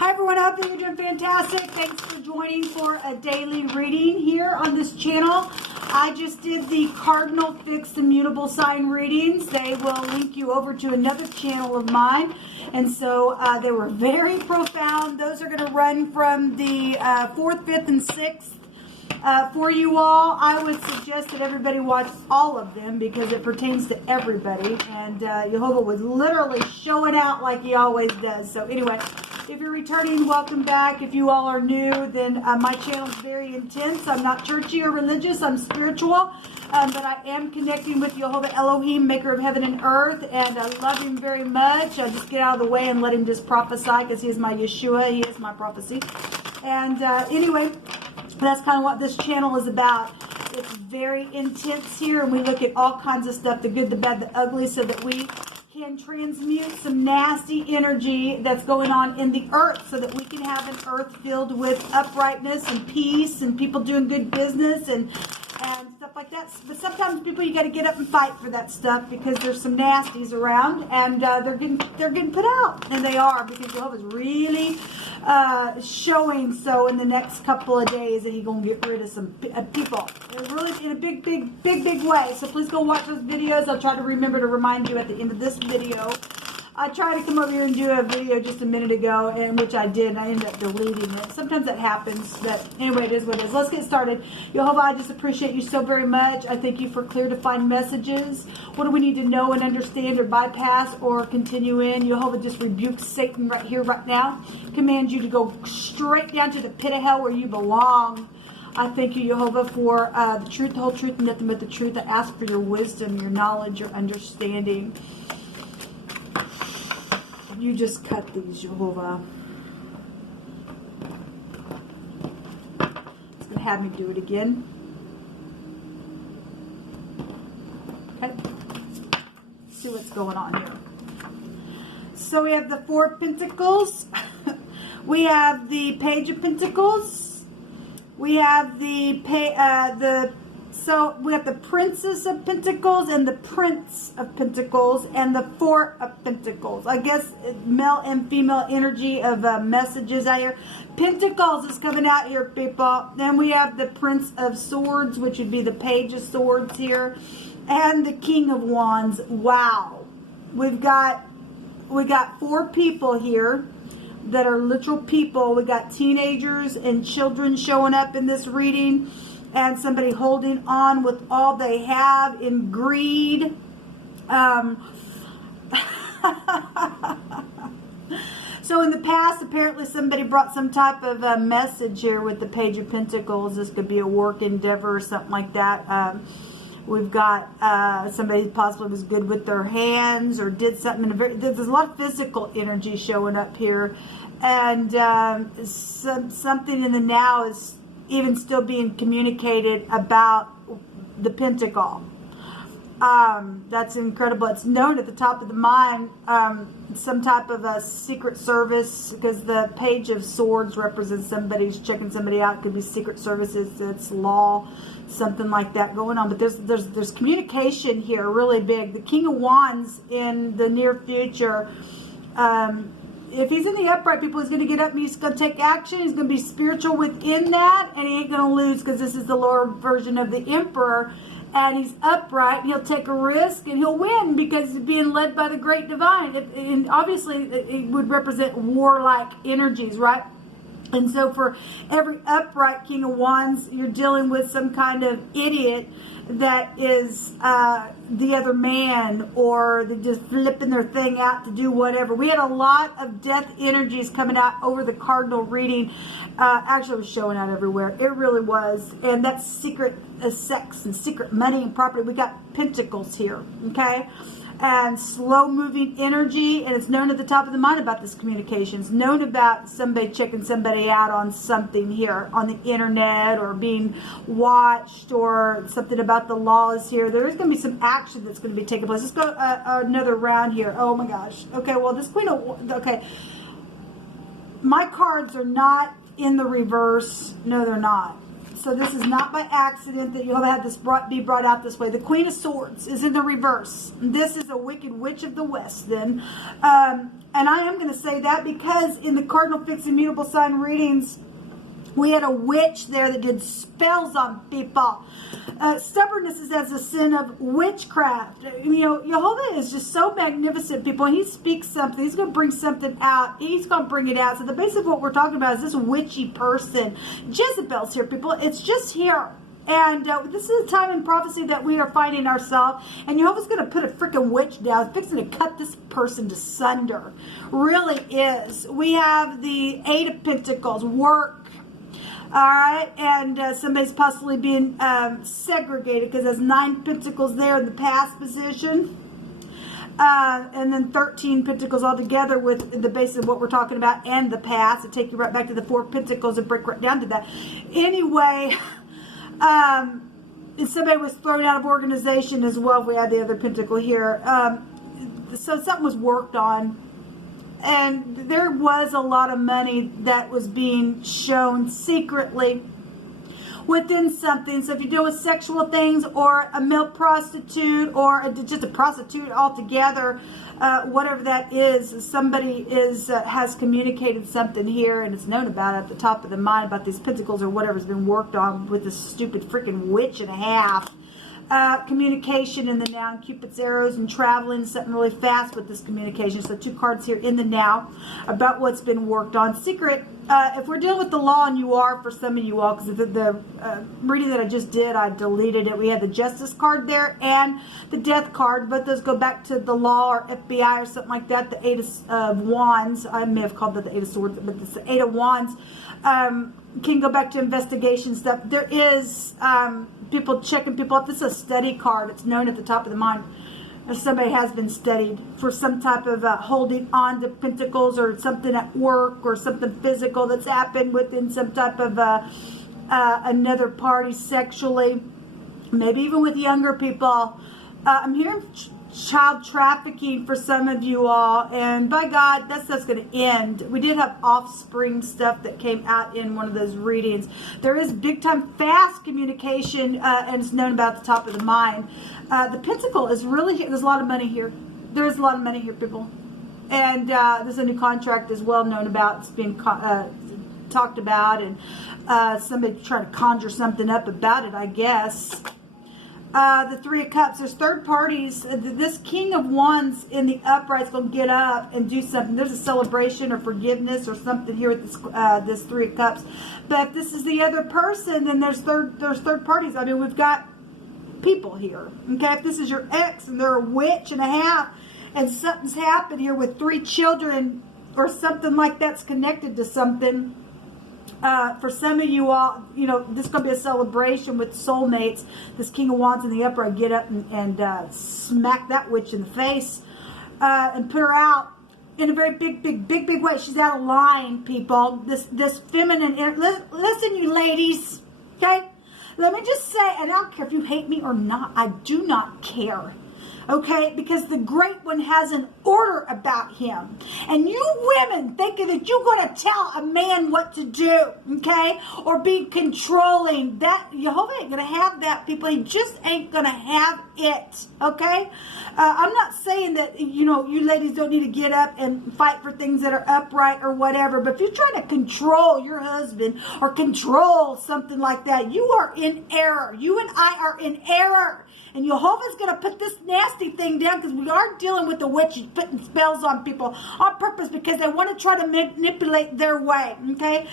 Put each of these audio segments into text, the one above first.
Hi everyone, I hope that you're doing fantastic. Thanks for joining for a daily reading here on this channel. I just did the Cardinal Fixed Immutable sign readings. They will link you over to another channel of mine. And so they were very profound. Those are going to run from the 4th, 5th, and 6th. For you all, I would suggest that everybody watch all of them because it pertains to everybody. And Jehovah was literally showing out like he always does. So anyway, if you're returning, welcome back. If you all are new, then my channel is very intense. I'm not churchy or religious. I'm spiritual. But I am connecting with Jehovah Elohim, maker of heaven and earth. And I love him very much. I just get out of the way and let him just prophesy because he is my Yeshua. He is my prophecy. And anyway, that's kind of what this channel is about. It's very intense here, and we look at all kinds of stuff, the good, the bad, the ugly, so that we can transmute some nasty energy that's going on in the earth so that we can have an earth filled with uprightness and peace and people doing good business and stuff like that. But sometimes people, you got to get up and fight for that stuff because there's some nasties around, and they're getting put out, and they are, because Jehovah's really showing so in the next couple of days that he's gonna get rid of some people, really in a big way. So please go watch those videos. I'll try to remember to remind you at the end of this video. I tried to come over here and do a video just a minute ago, and which I did, and I ended up deleting it. Sometimes that happens, but anyway, it is what it is. Let's get started. Jehovah, I just appreciate you so very much. I thank you for clear defined messages. What do we need to know and understand or bypass or continue in? Jehovah, just rebuke Satan right here, right now. Command you to go straight down to the pit of hell where you belong. I thank you, Jehovah, for the truth, the whole truth, and nothing but the truth. I ask for your wisdom, your knowledge, your understanding. You just cut these, Jehovah. It's going to have me do it again. Okay. Let's see what's going on here. So we have the Four of Pentacles. We have the Page of Pentacles. We have so we have the Princess of Pentacles and the Prince of Pentacles and the Four of Pentacles. I guess male and female energy of messages out here. Pentacles is coming out here, people. Then we have the Prince of Swords, which would be the Page of Swords here, and the King of Wands. Wow, we got 4 people here that are literal people. We got teenagers and children showing up in this reading. And somebody holding on with all they have in greed. So in the past, apparently somebody brought some type of message here with the Page of Pentacles. This could be a work endeavor or something like that. We've got somebody who possibly was good with their hands or did something. There's a lot of physical energy showing up here. And something in the now is even still being communicated about the Pentacle. That's incredible. It's known at the top of the mind, some type of a secret service, because the Page of Swords represents somebody who's checking somebody out. It could be secret services, it's law, something like that going on. But there's communication here really big. The King of Wands in the near future, if he's in the upright, people, he's going to get up and he's going to take action. He's going to be spiritual within that, and he ain't going to lose because this is the lower version of the Emperor, and he's upright. He'll take a risk and he'll win because he's being led by the Great Divine. And obviously, it would represent warlike energies, right? And so for every upright King of Wands, you're dealing with some kind of idiot that is the other man, or they're just flipping their thing out to do whatever. We had a lot of death energies coming out over the cardinal reading. Actually, it was showing out everywhere. It really was. And that's secret sex and secret money and property. We got pentacles here, okay? And slow-moving energy, and it's known at the top of the mind about this communication. It's known about somebody checking somebody out on something here on the internet, or being watched, or something about the laws here. There is going to be some action that's going to be taking place. Let's go another round here. Oh my gosh. Okay, well, this Queen of... Okay. My cards are not in the reverse. No, they're not. So this is not by accident that you'll have this be brought out this way. The Queen of Swords is in the reverse. This is a wicked witch of the West then. And I am going to say that because in the cardinal fixed immutable sign readings, we had a witch there that did spells on people. Stubbornness is as a sin of witchcraft. You know, Jehovah is just so magnificent, people. He speaks something. He's going to bring something out. He's going to bring it out. So the basic of what we're talking about is this witchy person. Jezebel's here, people. It's just here. And this is a time in prophecy that we are finding ourselves. And Jehovah's going to put a freaking witch down, fixing to cut this person to sunder. Really is. We have the Eight of Pentacles, work. All right, and somebody's possibly being segregated because there's 9 pentacles there in the past position. And then 13 pentacles altogether with the base of what we're talking about and the past. To take you right back to the 4 pentacles and break right down to that. Anyway, and somebody was thrown out of organization as well. We had the other pentacle here. So something was worked on. And there was a lot of money that was being shown secretly within something. So if you deal with sexual things or a male prostitute or just a prostitute altogether, whatever that is, somebody has communicated something here and it's known about at the top of the mind about these pentacles or whatever's been worked on with this stupid freaking witch and a half. Communication in the now, and Cupid's arrows and traveling, something really fast with this communication. So 2 cards here in the now about what's been worked on. Secret, if we're dealing with the law, and you are for some of you all, because the reading that I just did, I deleted it. We had the Justice card there and the Death card. Both those go back to the law or FBI or something like that. The Eight of Wands, I may have called that the Eight of Swords, but it's the Eight of Wands. Can go back to investigation stuff. There is people checking people up. This is a study card. It's known at the top of the mind. If somebody has been studied for some type of holding on to pentacles or something at work or something physical that's happened within some type of another party sexually, maybe even with younger people. I'm hearing child trafficking for some of you all, and by God, that stuff's going to end. We did have offspring stuff that came out in one of those readings. There is big time fast communication, and it's known about the top of the mind. The pentacle is really here. There's a lot of money here. There's a lot of money here, people, and there's a new contract as well known about. It's being talked about, and somebody trying to conjure something up about it, I guess. The Three of Cups, there's third parties. This King of Wands in the upright is going to get up and do something. There's a celebration or forgiveness or something here with this Three of Cups. But if this is the other person, then there's third parties. I mean, we've got people here. Okay, if this is your ex and they're a witch and a half and something's happened here with 3 children or something like that's connected to something. For some of you all, you know, this is going to be a celebration with soulmates. This King of Wands in the upright, get up and smack that witch in the face and put her out in a very big way. She's out of line, people. This feminine, listen, you ladies, okay? Let me just say, and I don't care if you hate me or not, I do not care. Okay, because the Great One has an order about him. And you women thinking that you're going to tell a man what to do, okay, or be controlling, that Jehovah ain't going to have that, people. He just ain't going to have it, okay? I'm not saying that, you know, you ladies don't need to get up and fight for things that are upright or whatever, but if you're trying to control your husband or control something like that, you are in error. You and I are in error. And Jehovah's going to put this nasty thing down because we are dealing with the witches putting spells on people on purpose because they want to try to manipulate their way, okay?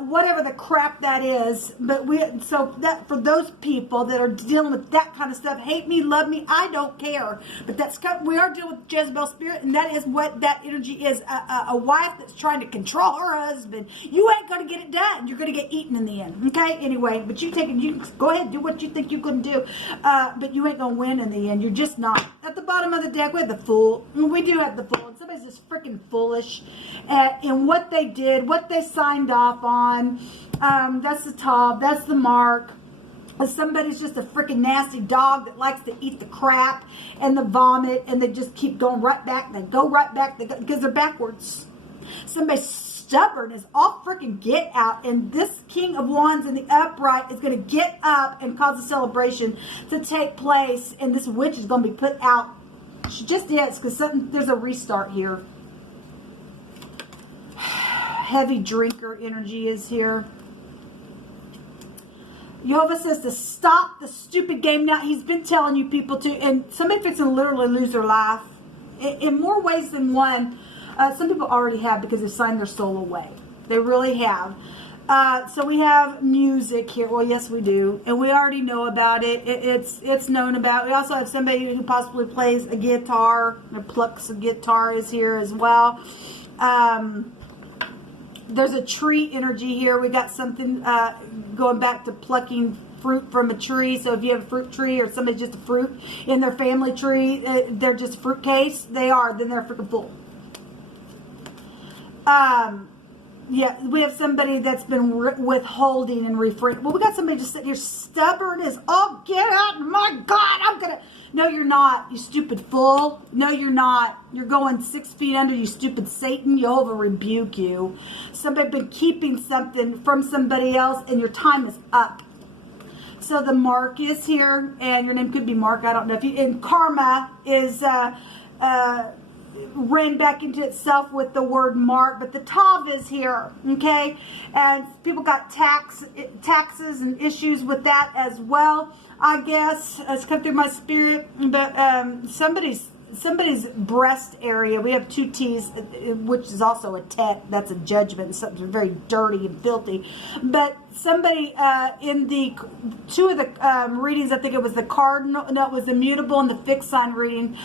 Whatever the crap that is. But so that for those people that are dealing with that kind of stuff, hate me, love me, I don't care. But we are dealing with Jezebel spirit, and that is what that energy is. A wife that's trying to control her husband. You ain't going to get it done. You're going to get eaten in the end, okay? Anyway, but you go ahead and do what you think you can do. But you ain't gonna win in the end. You're just not. At the bottom of the deck, we have the Fool. We do have the Fool. And somebody's just freaking foolish in what they did, what they signed off on. That's the top. That's the mark. Somebody's just a freaking nasty dog that likes to eat the crap and the vomit, and they just keep going right back. They go right back because they're backwards. Somebody's stubborn. stubbornness, all freaking get out. And this King of Wands in the upright is going to get up and cause a celebration to take place. And this witch is going to be put out. She just is, because there's a restart here. Heavy drinker energy is here. YHVH says to stop the stupid game now. He's been telling you people to, and somebody fixing to literally lose their life in more ways than one. Some people already have, because they've signed their soul away. They really have. So we have music here. Well, yes, we do, and we already know about it. It's known about. We also have somebody who possibly plays a guitar or plucks a guitar is here as well. There's a tree energy here. We got something going back to plucking fruit from a tree. So if you have a fruit tree, or somebody's just a fruit in their family tree, they're just a fruit case. They are. Then they're freaking full. Yeah, we have somebody that's been withholding and refraining. Well, we got somebody just sitting here stubborn as all get out. My God, I'm going to. No, you're not, you stupid fool. No, you're not. You're going 6 feet under, you stupid Satan. Jehovah rebuke you. Somebody been keeping something from somebody else, and your time is up. So the Mark is here, and your name could be Mark. I don't know if you. And karma is ran back into itself with the word Mark, but the Tav is here, okay? And people got taxes and issues with that as well, I guess. It's come through my spirit, but somebody's breast area. We have 2 T's, which is also a tet. That's a judgment. Something very dirty and filthy. But somebody in the 2 of the readings, I think it was the cardinal, no, it was the mutable and the fixed sign reading.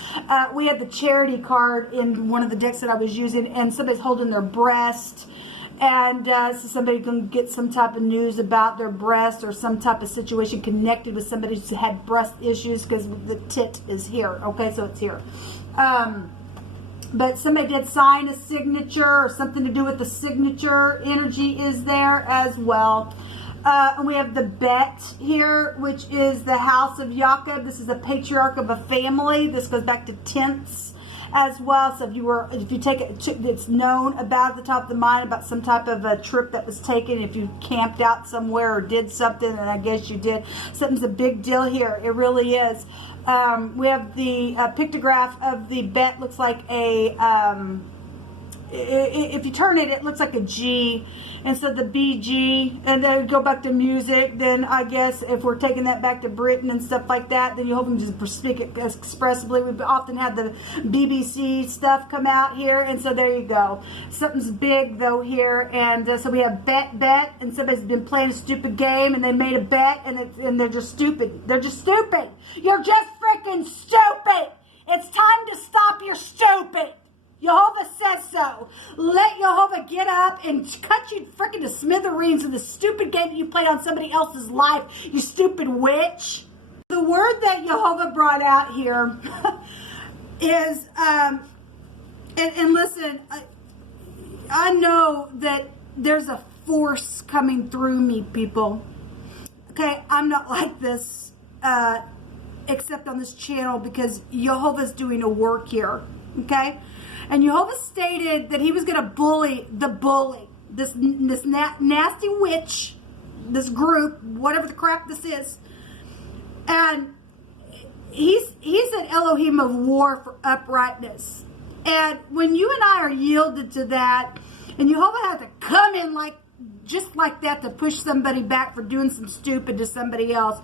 We had the charity card in one of the decks that I was using, and somebody's holding their breast. And so somebody can get some type of news about their breast, or some type of situation connected with somebody who had breast issues, because the tit is here. Okay, so it's here. But somebody did sign a signature, or something to do with the signature energy is there as well. And we have the Bet here, which is the house of Jacob. This is the patriarch of a family. This goes back to tenths as well. So if you take it, it's known about at the top of the mind about some type of a trip that was taken. If you camped out somewhere or did something, and I guess you did, something's a big deal here. It really is. We have the pictograph of the Bet. Looks like a if you turn it, it looks like a G. And so the BG, and then go back to music. Then I guess if we're taking that back to Britain and stuff like that, then you hope to just speak it expressively. We've often had the BBC stuff come out here, and so there you go. Something's big though here, and so we have bet, and somebody's been playing a stupid game, and they made a bet, and they're just stupid. They're just stupid. You're just freaking stupid. It's time to stop your stupid. YHVH says so. Let YHVH get up and cut you freaking to smithereens in the stupid game that you played on somebody else's life, you stupid witch. The word that YHVH brought out here is, and listen, I know that there's a force coming through me, people. Okay, I'm not like this, except on this channel, because YHVH's doing a work here, okay? And YHVH stated that he was going to bully the bully, this nasty witch, this group, whatever the crap this is. And he's an Elohim of war for uprightness. And when you and I are yielded to that, and YHVH has to come in just like that to push somebody back for doing some stupid to somebody else,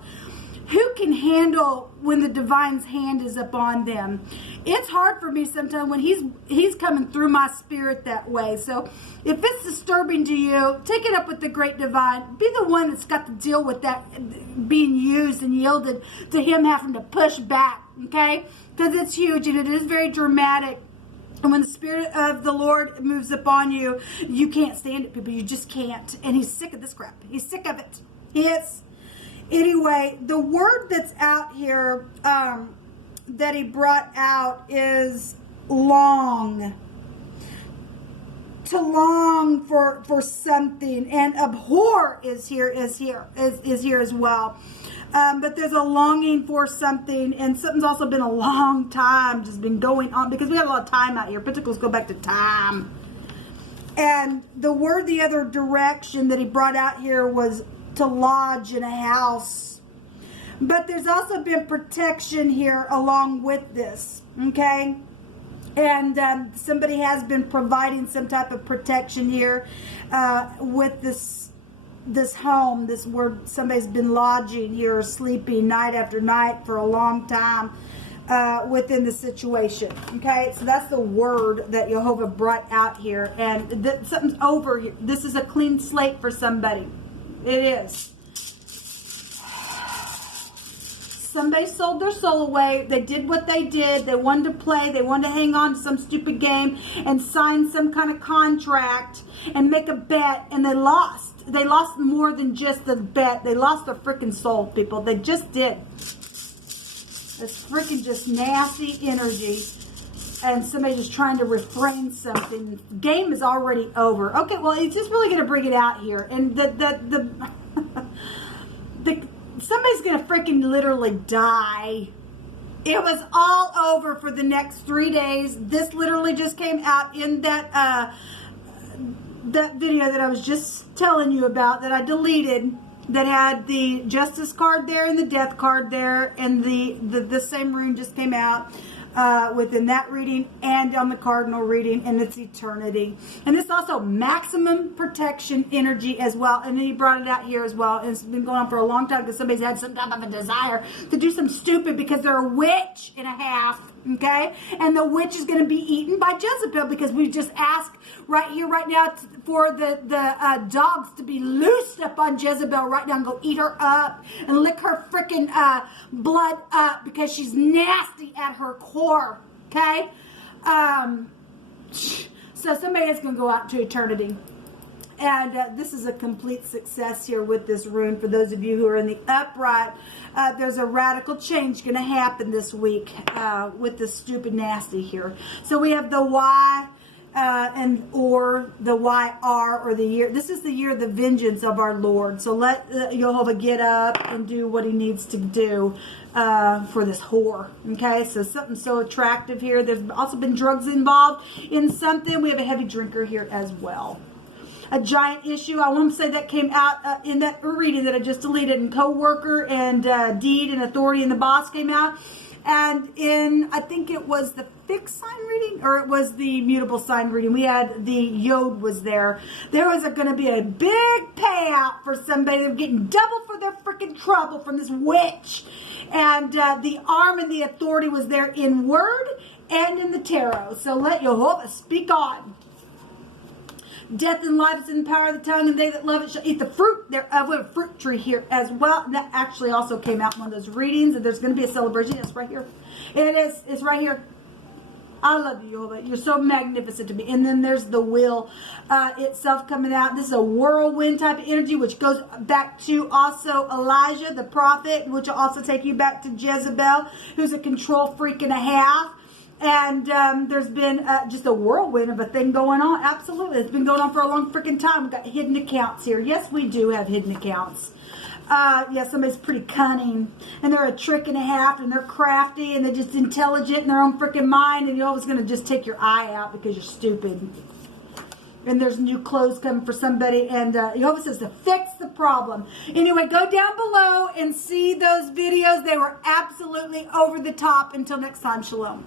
who can handle when the divine's hand is upon them? It's hard for me sometimes when he's coming through my spirit that way. So if it's disturbing to you, take it up with the great divine. Be the one that's got to deal with that being used and yielded to him having to push back, okay? Because it's huge and it is very dramatic. And when the Spirit of the Lord moves upon you, you can't stand it, people. You just can't. And he's sick of this crap. He's sick of it. He is. Anyway, the word that's out here that he brought out is long. To long for something, and abhor is here as well. But there's a longing for something, and something's also been a long time just been going on, because we have a lot of time out here. Pentacles go back to time. And the word the other direction that he brought out here was to lodge in a house. But there's also been protection here along with this, okay? And somebody has been providing some type of protection here with this home, this where somebody's been lodging here or sleeping night after night for a long time within the situation. Okay, so that's the word that Jehovah brought out here, and something's over here. This is a clean slate for somebody. It is. Somebody sold their soul away. They did what they did. They wanted to play. They wanted to hang on to some stupid game and sign some kind of contract and make a bet, and they lost. They lost more than just the bet. They lost their freaking soul, people. They just did. It's freaking just nasty energy. And somebody just trying to refrain something. The game is already over. Okay, well, it's just really going to bring it out here. And somebody's going to freaking literally die. It was all over for the next 3 days. This literally just came out in that video that I was just telling you about that I deleted, that had the Justice card there and the Death card there, and the same rune just came out within that reading and on the cardinal reading, and it's eternity. And it's also maximum protection energy as well, and then he brought it out here as well, and it's been going on for a long time because somebody's had some type of a desire to do some stupid because they're a witch and a half, okay? And the witch is going to be eaten by Jezebel because we just asked right here, right now, for the dogs to be loosed up on Jezebel right now and go eat her up and lick her freaking blood up because she's nasty at her core, okay? So somebody is going to go out to eternity. And this is a complete success here with this rune. For those of you who are in the upright, there's a radical change going to happen this week with this stupid nasty here. So we have the Y or the YR, or the year. This is the year of the vengeance of our Lord. So let Jehovah get up and do what he needs to do for this whore. Okay, so something so attractive here. There's also been drugs involved in something. We have a heavy drinker here as well. A giant issue. I want to say that came out in that reading that I just deleted, and co-worker and deed and authority and the boss came out. And in, I think it was the fixed sign reading, or it was the mutable sign reading, we had the Yod was there. There was going to be a big payout for somebody. They're getting double for their freaking trouble from this witch. And the arm and the authority was there in word and in the tarot. So let Jehovah speak on. Death and life is in the power of the tongue, and they that love it shall eat the fruit thereof. We have a fruit tree here as well. And that actually also came out in one of those readings, and there's going to be a celebration. It's right here. It is. It's right here. I love you, Jehovah. You're so magnificent to me. And then there's the will itself coming out. This is a whirlwind type of energy, which goes back to also Elijah, the prophet, which will also take you back to Jezebel, who's a control freak and a half. And there's been just a whirlwind of a thing going on. Absolutely. It's been going on for a long freaking time. We've got hidden accounts here. Yes, we do have hidden accounts. Yeah, somebody's pretty cunning. And they're a trick and a half, and they're crafty, and they're just intelligent in their own freaking mind. And you're always going to just take your eye out because you're stupid. And there's new clothes coming for somebody. And Jehovah says to fix the problem. Anyway, go down below and see those videos. They were absolutely over the top. Until next time, shalom.